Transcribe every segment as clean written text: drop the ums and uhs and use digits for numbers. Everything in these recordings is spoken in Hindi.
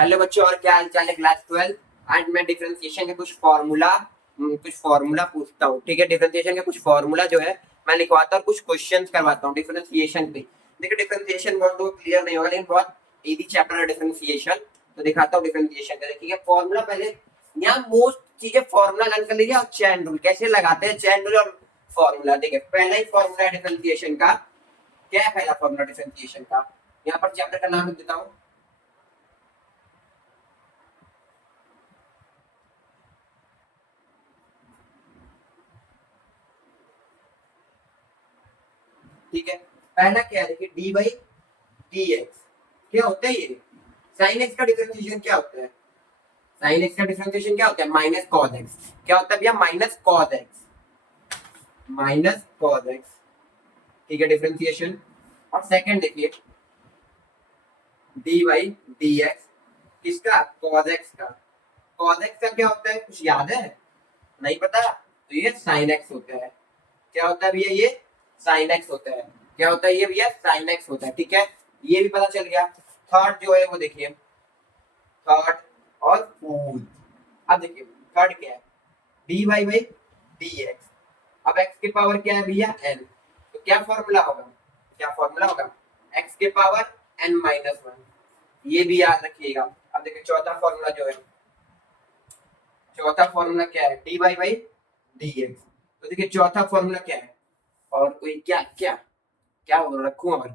हेलो बच्चों, और क्या हाल चाल है क्लास 12। आज मैं डिफरेंशिएशन के कुछ फार्मूला पूछता हूँ। ठीक है, डिफरेंशिएशन के कुछ फार्मूला जो है मैं लिखवाता हूँ, कुछ क्वेश्चंस करवाता हूँ डिफरेंशिएशन पे। देखिए, डिफरेंशिएशन बहुत तो क्लियर नहीं होगा, लेकिन बहुत इजी चैप्टर है डिफरेंशिएशन। तो दिखाता हूँ डिफरेंशिएशन का। देखिए फॉर्मूला पहले, यहाँ मोस्ट चीजें फॉर्मूला लर्न कर लीजिए और चैन रूल कैसे लगाते हैं, चैन रूल और फॉर्मूला। देखिए पहला ही फॉर्मूला डिफरेंशिएशन का क्या है, पहला फॉर्मूला डिफरेंशिएशन का, यहाँ पर चैप्टर का नाम लिख देता हूँ। ठीक है, पहला क्या है, देखिए डी बाई डी एक्स क्या होता है ये। साइन एक्स का डिफरेंशिएशन क्या होता है, साइन एक्स का डिफरेंशिएशन क्या होता है, माइनस कॉस एक्स। क्या होता है भैया, minus cos x, minus cos x. ठीक है डिफरेंशिएशन। और सेकंड देखिए डी बाई डी एक्स, किसका, कॉस एक्स का। कॉस एक्स का क्या होता है, कुछ याद है, नहीं पता, तो ये साइन एक्स होता है। क्या होता है भैया, ये साइन एक्स होता है। क्या होता है ये भैया, साइन एक्स होता है। ठीक है, ये भी पता चल गया। थर्ड जो है वो देखिए, थर्ड और फोर्थ। अब देखिए थर्ड क्या है, d y by D x. अब एक्स के पावर क्या है भैया, एन। तो क्या फॉर्मूला होगा, क्या फॉर्मूला होगा, एक्स के पावर एन माइनस वन। ये भी याद रखिएगा। अब देखिए चौथा फॉर्मूला जो है, चौथा फॉर्मूला क्या है, d y by D x. तो देखिए चौथा फॉर्मूला क्या है, और कोई क्या क्या क्या रखूं, और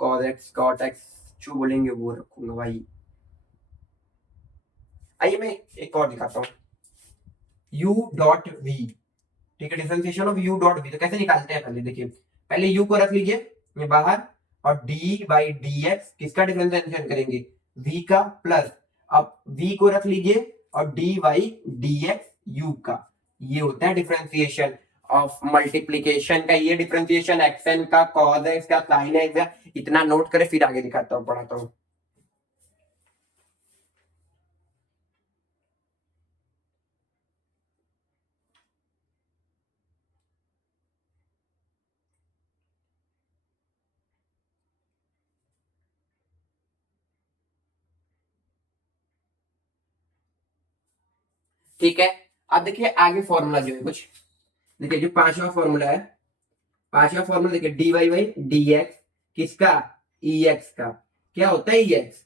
कॉस एक्स कॉट एक्स जो बोलेंगे वो रखूंगा भाई। आइए मैं एक और दिखाता हूँ, u डॉट v। ठीक है, differentiation of u dot v तो कैसे निकालते हैं, पहले देखिए, पहले u को रख लीजिए ये बाहर, और d बाई डी एक्स किसका डिफरेंशिएशन करेंगे, v का, प्लस अब v को रख लीजिए और d by D x u का। ये होता है डिफरेंशिएशन ऑफ मल्टीप्लीकेशन का, ये डिफरेंशिएशन एक्सन का, कॉस एक्स का, साइन एक्स का। इतना नोट करे, फिर आगे दिखाता हूँ, पढ़ाता हूँ। ठीक है, अब देखिए आगे फॉर्मूला जो है कुछ, देखिए जो पांचवा फॉर्मूला है, पांचवा फॉर्मूला देखिए d y by D x, किसका, ई एक्स का। क्या होता है ई एक्स,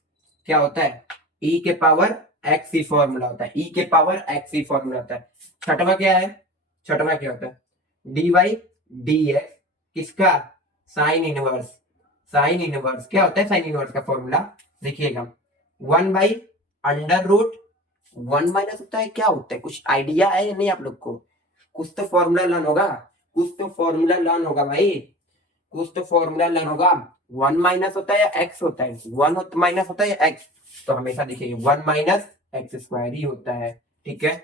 क्या होता है, ई के पावर एक्स ही फॉर्मूला होता है, ई के पावर एक्स ही फॉर्मूला होता है। छठवा क्या है, छठवा क्या होता है, डी वाई डी एक्स, किसका, साइन इनवर्स, साइन इनवर्स। क्या होता है साइन इनवर्स का फॉर्मूला, देखिएगा, one by under root, one minus होता है, क्या होता है, कुछ आइडिया है या नहीं आप लोग को, कुछ तो फॉर्मूला लर्न होगा, कुछ तो फॉर्मूला लर्न होगा भाई, कुछ तो फॉर्मूला लर्न होगा। वन माइनस होता है या एक्स होता है, वन माइनस होता है या एक्स, तो हमेशा देखिए वन माइनस एक्स स्क्वायर ही होता है। ठीक है,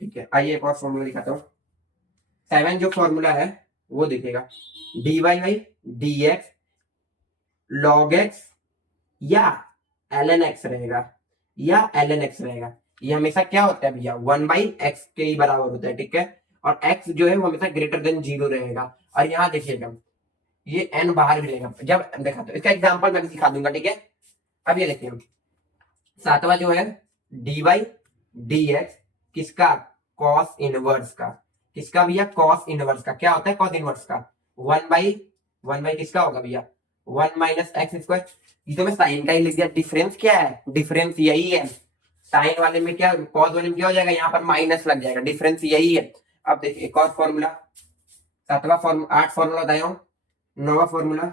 ठीक है, आइए एक और फॉर्मूला दिखाता हूँ। सेवन जो फॉर्मूला है वो देखिएगा, d y by D x log x या एल एन एक्स रहेगा, या एल एन एक्स रहेगा। ये हमेशा क्या होता है भैया, वन बाई एक्स के ही बराबर होता है। ठीक है, और एक्स जो है वो हमेशा ग्रेटर देन जीरो रहेगा। और यहाँ देखिएगा ये एन बाहर भी रहेगा। जब देखा तो इसका एग्जांपल मैं भी सिखा दूंगा। ठीक है, अब ये देखिए सातवां जो है डी वाई डी एक्स, किसका, कॉस इनवर्स का। किसका भैया, कॉस इनवर्स का। क्या होता है कॉस इनवर्स का, वन बाई किसका होगा भैया, वन माइनस एक्स स्क्वायर। ये तो मैं साइन का ही लिख दिया, डिफरेंस क्या है, डिफरेंस यही है। साइन वाले में क्या, कॉस वाले में क्या हो जाएगा, यहाँ पर माइनस लग जाएगा, डिफरेंस यही है। अब देखिए एक और फॉर्मूला, सातवां फॉर्मूला, आठ फॉर्मूला बताया हूँ, नौवा फॉर्मूला,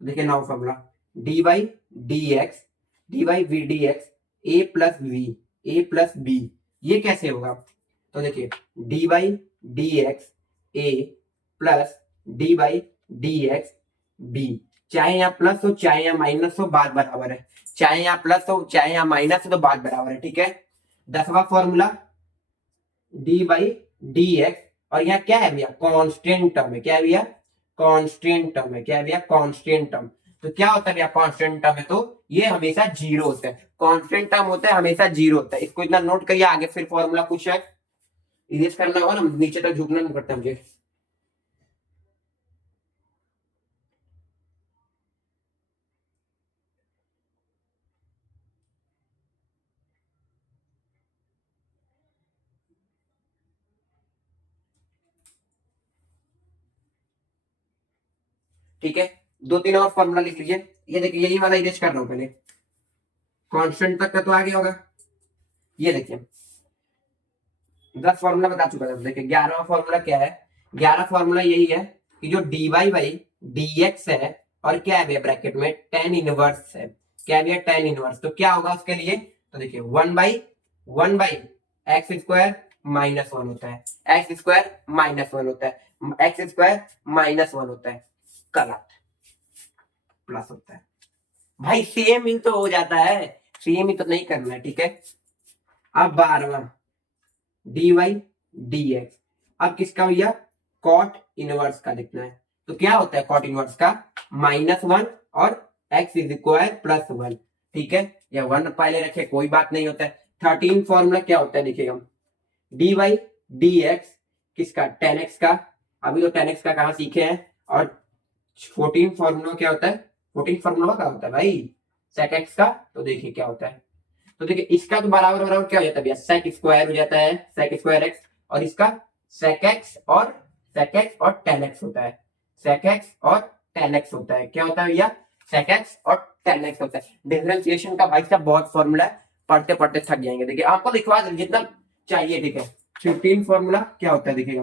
देखिए नौ formula, D by D X, D by V D X, A plus V, A plus B. ये कैसे होगा, तो देखिए D by D X A plus D by D X B. चाहे यहाँ प्लस हो चाहे यहाँ माइनस हो, बात बराबर है। चाहे यहाँ प्लस हो चाहे यहाँ माइनस हो, तो बात बराबर है। ठीक है, दसवां formula D by D x, और यहाँ क्या है भैया, कांस्टेंट टर्म है। क्या है भैया, कांस्टेंट टर्म है। क्या है भैया, कांस्टेंट टर्म। तो क्या होता है भैया, कांस्टेंट टर्म है तो ये हमेशा जीरो होता है। कांस्टेंट टर्म होता है हमेशा जीरो होता है, इसको इतना नोट करिए। आगे फिर फॉर्मूला कुछ है, इरेज करना होगा ना, नीचे तक झुकना नहीं पड़ता मुझे। ठीक है, 2-3 और फॉर्मूला लिख लीजिए। ये देखिए यही वाला इरेज कर रहा हूं पहले, कांस्टेंट तक का तो आ गया होगा। ये देखिए 10 फॉर्मूला बता चुका था। देखिए 11वां फॉर्मूला क्या है, 11 फॉर्मूला यही है कि जो dy बाई dx है और क्या है भैया ब्रैकेट में tan इनवर्स है, क्या है भैया tan इनवर्स, तो क्या होगा उसके लिए, तो देखिए 1/1 एक्स स्क्वायर माइनस 1 होता है, एक्स स्क्वायर माइनस 1 होता है, एक्स स्क्वायर माइनस 1 होता है, गलत, प्लस होता है। भाई सेम ही तो हो जाता है, सेम ही तो नहीं करना है, ठीक है। अब 12वां dy dx, अब किसका भैया, कॉट इनवर्स का लिखना है। तो क्या होता है कॉट इनवर्स का, -1 और x स्क्वायर प्लस 1, ठीक है, या 1 पहले रखे कोई बात नहीं होता है। 13 फॉर्मूला क्या होता है देखिएगा, dy dx किसका, tan x का, अभी तो tan x का कहाँ सीखे हैं। और 14 फॉर्मूला क्या होता है, 14 फॉर्मूला क्या होता है भाई, sec x का, तो देखिए क्या होता है, तो देखिए इसका तो बराबर बराबर क्या हो जाता है भैया, sec स्क्वायर हो जाता है, sec स्क्वायर x, और इसका sec x और tan x होता है, sec x और tan x होता है, क्या होता है भैया, sec x और tan x होता है। डिफरेंशिएशन का भाई साहब बहुत फॉर्मूला है, पढ़ते पढ़ते थक जाएंगे। देखिए आपको लिखवा जितना चाहिए, ठीक है। 15 फॉर्मूला क्या होता है देखिएगा,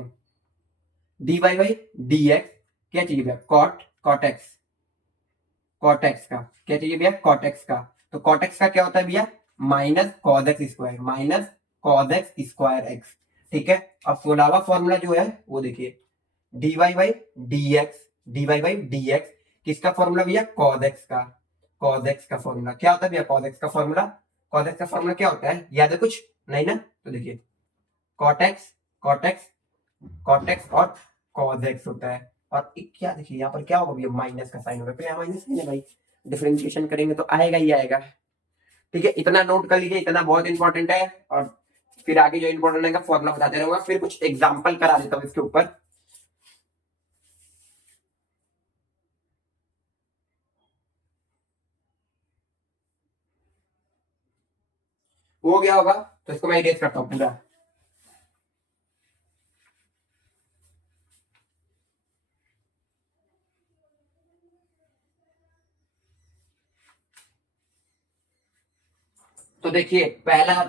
dy बाई dx क्या चाहिए भैया, cot x का, क्या चाहिए भैया, cot x का, तो cot x का क्या होता है भैया, minus cos x square x, ठीक है। अब 16वां फॉर्मूला जो है वो देखिए, dy बाई dx किसका फॉर्मूला भैया, cos x का फॉर्मूला क्या होता है भैया, cos x का फॉर्मूला, क्या होता है, याद है कुछ नहीं ना, तो देखिए cot x और cos x होता है। और क्या देखिए यहाँ पर क्या होगा भैया, माइनस का साइन होगा, फिर माइनस साइन है भाई, डिफरेंशिएशन करेंगे तो आएगा ही आएगा, ठीक है। इतना नोट कर लीजिए, इतना बहुत इंपॉर्टेंट है। और फिर आगे जो इंपॉर्टेंट है फॉर्मुला बताते रहूंगा, फिर कुछ एग्जांपल करा देता हूँ इसके ऊपर। हो गया होगा तो इसको मैं इरेज करता हूँ पूरा। तो देखिए पहला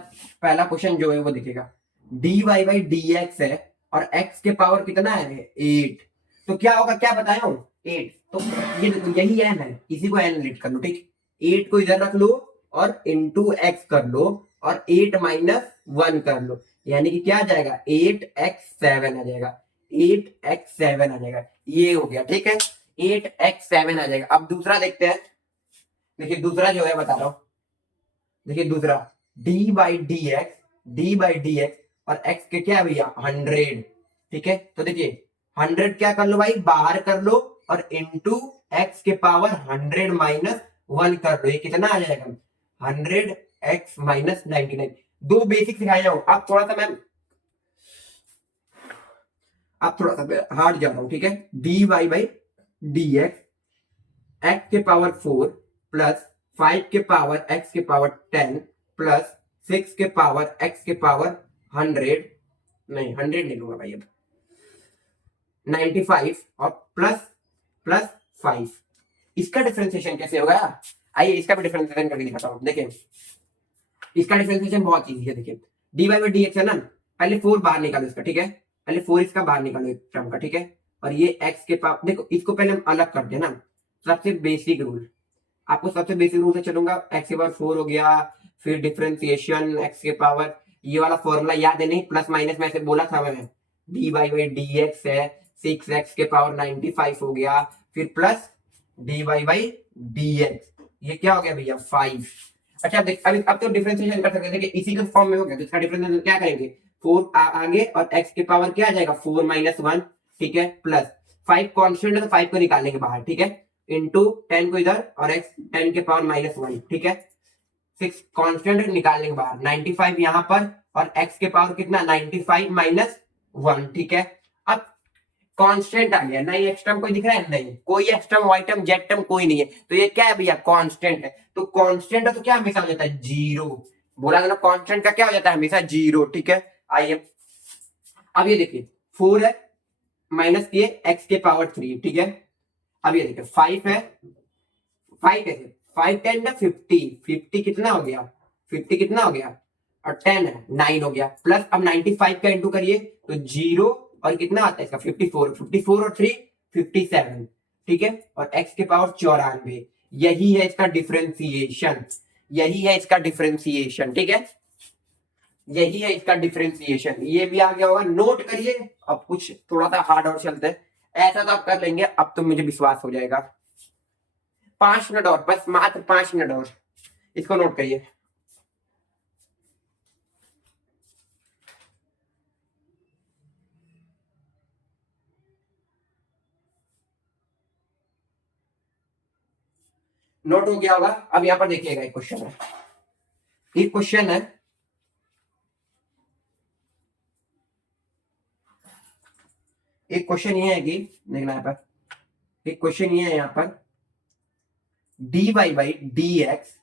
पहला क्वेश्चन जो है वो देखिएगा, dy बाई dx है और x के पावर कितना है 8, तो क्या होगा, क्या बताया हूँ 8, तो ये देखो यही n है, इसी को n लीड कर लो, ठीक, 8 को इधर रख लो और इंटू एक्स कर लो और 8 माइनस 1 कर लो, यानी कि क्या आ जाएगा 8x7 आ जाएगा, 8x7 आ जाएगा, ये हो गया, ठीक है, 8x7 आ जाएगा। अब दूसरा देखते हैं, देखिए दूसरा जो है बता रहा हूं, देखिए दूसरा डी बाई डी एक्स और x के क्या है भैया 100, ठीक है, तो देखिए 100 क्या कर लो भाई, बाहर कर लो और इंटू एक्स के पावर 100 माइनस 1 कर लो, ये कितना आ जाएगा 100x माइनस 99। दो बेसिक सिखाया हूं, अब थोड़ा सा हार्ड जा रहा हूं, ठीक है। D y by D x के पावर 4 प्लस 5 के पावर x के पावर 10 प्लस 6 के पावर x के पावर 100, नहीं 100 नहीं लूंगा भाई, अब 95 और प्लस प्लस 5, इसका डिफरेंशिएशन कैसे होगा, आइए इसका भी डिफरेंशिएशन करके दिखाता हूं। देखिए इसका डिफरेंशिएशन बहुत इजी है, देखिए d y by D x है ना, पहले 4 बाहर निकालो इसका, ठीक है, पहले 4 इसका बाहर निकालो एक टर्म का, ठीक है, और ये x के पावर, देखो इसको पहले हम अलग करते हैं ना, सबसे बेसिक रूल, आपको सबसे बेसिक रूल से चलूंगा, x के पावर 4 हो गया, फिर डिफरेंशिएशन x के पावर, ये वाला फॉर्मूला याद है नहीं, प्लस माइनस में ऐसे बोला था मैंने, d y by D x है 6x के पावर 95 हो गया, फिर plus d y by D x, ये क्या हो गया भैया 5। अच्छा देख अभी अब तो डिफरेंशिएशन कर सकते हैं, देखिए इसी के फॉर्म में हो गया, तो इसका डिफरेंशिएशन क्या करेंगे, 4 आगे और x के पावर क्या आ जाएगा 4 माइनस 1, ठीक है, प्लस 5 कांस्टेंट है तो 5 को निकालेंगे बाहर, ठीक है, इंटू 10 को इधर और x 10 के पावर माइनस 1, ठीक है, 6 कांस्टेंट निकालने के बाद 95 यहाँ पर और x के पावर कितना 95 माइनस 1, ठीक है। अब कांस्टेंट आ गया, नहीं एक्स टर्म कोई दिख रहा है, नहीं कोई x term y term z term कोई नहीं है, तो ये क्या है भैया कांस्टेंट है, तो कांस्टेंट है तो क्या हमेशा हो जाता है जीरो, बोला ना कांस्टेंट का क्या हो जाता है हमेशा जीरो, ठीक है। आइए अब ये देखिए 4 है माइनस किए x के पावर 3, ठीक है, अब ये देखिए 5 है, 5 कैसे, 5 10 50, 50 कितना हो गया, 50 कितना हो गया, और 10 है 9 हो गया, प्लस अब 95 का इंटू करिए तो 0, और कितना आता है इसका 54, 54 और 3 57, ठीक है, और x के पावर 94, यही है इसका डिफरेंशिएशन, यही है इसका डिफरेंशिएशन, ठीक है, यही है इसका डिफरेंशिएशन। ये भी आ गया होगा, नोट करिए। अब कुछ थोड़ा सा हार्ड और चलते हैं, ऐसा तो आप कर लेंगे, अब तो मुझे विश्वास हो जाएगा। 5 मिनट और, बस मात्र 5 मिनट और, इसको नोट करिए। नोट हो गया होगा। अब यहां पर देखिएगा, एक क्वेश्चन है, एक क्वेश्चन है, एक क्वेश्चन ये है कि देखना यहाँ पर, एक क्वेश्चन ये है यहाँ पर dy बाई डी एक्स,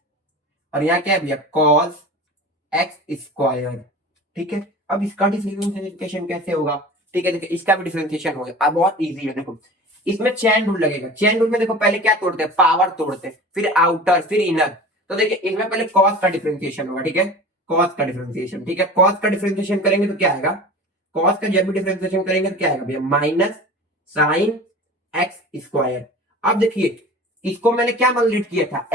और यहाँ क्या है भैया cos x स्क्वायर, ठीक है। अब इसका डिफरेंशिएशन कैसे होगा, ठीक है, देखिए इसका भी डिफरेंशिएशन होगा। अब बहुत इजी है, देखो इसमें चेन रूल लगेगा। चेन रूल में देखो पहले क्या तोड़ते हैं, पावर तोड़ते हैं, फिर आउटर, फिर इनर। तो देखिए इसमें पहले cos का डिफरेंशिएशन होगा, ठीक है, cos का डिफरेंशिएशन, ठीक है, cos का डिफरेंशिएशन करेंगे तो क्या आएगा, cos का जब भी डिफरेंशिएशन करेंगे तो क्या आएगा भैया, माइनस साइन एक्स स्क्वायर। अब देखिए इसको मैंने क्या मान लेट किया था,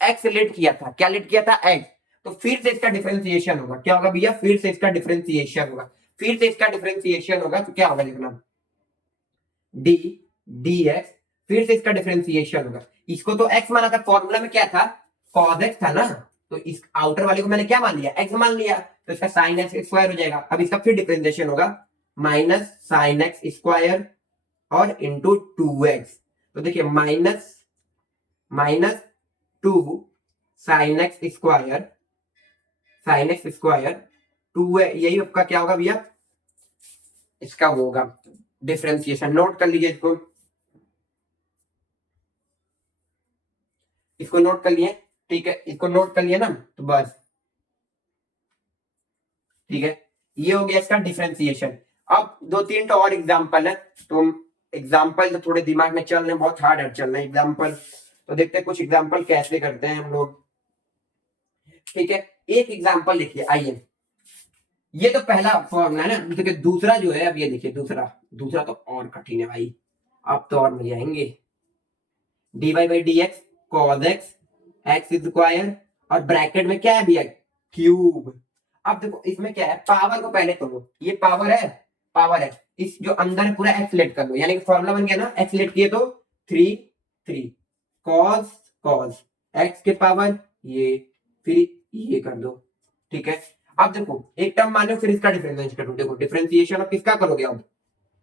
एक्स लेट किया था, क्या लेट किया था, एक्स। तो फिर से इसका डिफरेंशिएशन होगा, क्या होगा भैया, फिर से इसका डिफरेंशिएशन होगा, फिर से इसका डिफरेंशिएशन होगा, तो क्या होगा देखना, डी डी एक्स, फिर से इसका डिफरेंशिएशन होगा। इसको तो एक्स माना था, फॉर्मूला में क्या था, कॉस एक्स था ना, तो इस आउटर वाले को मैंने क्या मान लिया, एक्स मान लिया, तो इसका साइन एक्स स्क्वायर हो जाएगा। अब इसका फिर डिफरेंशिएशन होगा, माइनस साइन एक्स स्क्वायर और इंटू 2x। तो देखिए minus minus 2 sine x square, sine x square 2 है, यही आपका क्या होगा भैया, इसका वो होगा डिफरेंशिएशन। नोट कर लीजिए इसको, इसको नोट कर लिए, ठीक है, इसको नोट कर लिया ना, तो बस ठीक है, ये हो गया इसका डिफरेंशिएशन। अब दो तीन तो और एग्जांपल है, तो एग्जांपल तो थोड़े दिमाग में चल रहे हैं, बहुत हार्ड है चल रहे हैं एग्जांपल, तो देखते हैं कुछ एग्जांपल कैसे करते हैं हम लोग, ठीक है। एक एग्जांपल लिखिए, आइए, ये तो पहला फॉर्मूला है ना, देखिए दूसरा जो है, अब ये देखिए दूसरा, दूसरा तो और कठिन है भाई, अब तो और मजे आएंगे। D y by D x cos x x square, और ब्रैकेट में क्या है भैया, क्यूब। अब देखो इसमें क्या है, पावर को पहले तोड़ो, ये पावर है, पावर है, इस जो अंदर है पूरा एक्स लेट कर लो, यानी कि फॉर्मूला बन गया ना, एक्स लेट किए तो 3 3 कॉस कॉस एक्स के पावर ये, फिर ये कर दो, ठीक है। अब देखो एक टर्म मानो, फिर इसका डिफरेंशिएशन करो, देखो डिफरेंशिएशन अब किसका करोगे, अब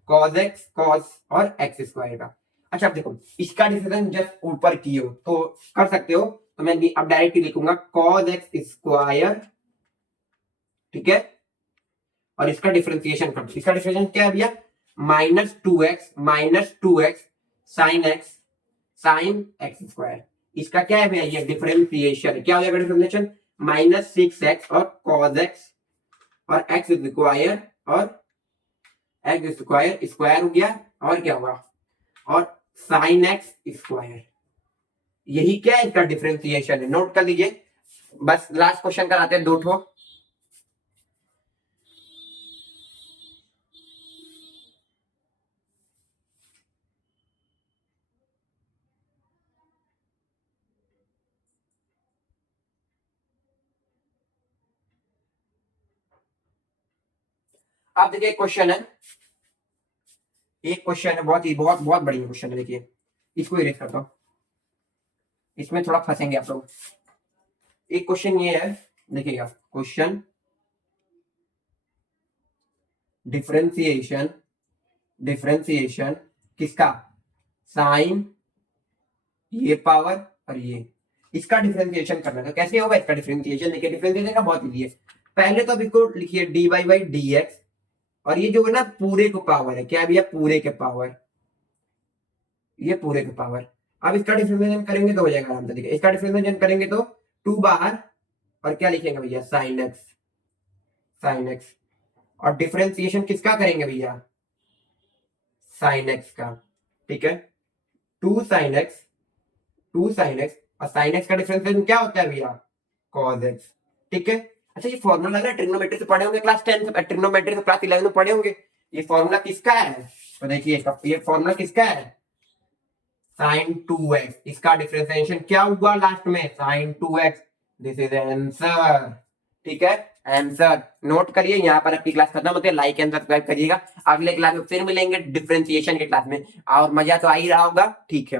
cos x cos और x स्क्वायर का। अच्छा अब देखो इसका डिफरेंशिएशन जस्ट ऊपर की हो तो कर सकते हो, तो मैं अब डायरेक्ट ही लिखूंगा cos x स्क्वायर, ठीक है, और इसका डिफरेंशिएशन कर, इसका डिफरेंशिएशन क्या है भैया, minus two x sine x square, इसका क्या है भैया, ये डिफरेंशिएशन, क्या हो जाएगा डिफरेंशिएशन, -6x और cos x और x स्क्वायर, और एक्स स्क्वायर स्क्वायर हो गया, और क्या होगा, और साइन एक्स स्क्वायर, यही क्या है इसका डिफरेंशिएशन है। नोट कर लीजिए, बस लास्ट क्वेश्चन कराते हैं, दो ठो। आप देखिए क्वेश्चन है, एक क्वेश्चन है, बहुत ही बहुत बहुत बढ़िया क्वेश्चन है, देखिए इसको इरेज करता हूं, इसमें थोड़ा फंसेंगे आप लोग। एक क्वेश्चन ये है, देखिएगा क्वेश्चन, डिफरेंशिएशन डिफरेंशिएशन किसका, साइन ये पावर और ये, इसका डिफरेंशिएशन करना है, तो कैसे होगा इसका डिफरेंशिएशन, देखिए डिफरेंशिएशन का बहुत इजी है। पहले तो अब इसको लिखिए d y by D x, और ये जो है ना पूरे को पावर है, क्या भैया, पूरे के पावर, ये पूरे के पावर। अब इसका डिफरेंशिएशन करेंगे तो हो जाएगा आराम से, देखिए इसका डिफरेंशिएशन करेंगे तो 2 बाहर, और क्या लिखेंगे भैया, साइन एक्स, और डिफरेंशिएशन किसका करेंगे भैया, साइन एक्स का, ठीक है। 2 sin x, 2 sin x, और sin x का डिफरेंशिएशन क्या होता है भैया, cos x। ठीक है। अच्छा, ये फॉर्मूला लग रहा है ट्रिग्नोमेट्री से पढ़े होंगे क्लास 10 से, ट्रिग्नोमेट्री से क्लास 11 में पढ़े होंगे। ये फॉर्मूला किसका है, तो देखिए ये फॉर्मूला किसका है, sin 2x, इसका डिफरेंशिएशन क्या हुआ लास्ट में, sin 2x। This is answer. ठीक है, आंसर नोट करिए। यहाँ पर अपनी क्लास खत्म होती है, लाइक एंड सब्सक्राइब करिएगा। अगले क्लास में फिर मिलेंगे डिफरेंशिएशन के क्लास में, और मजा तो आ ही रहा होगा। ठीक है।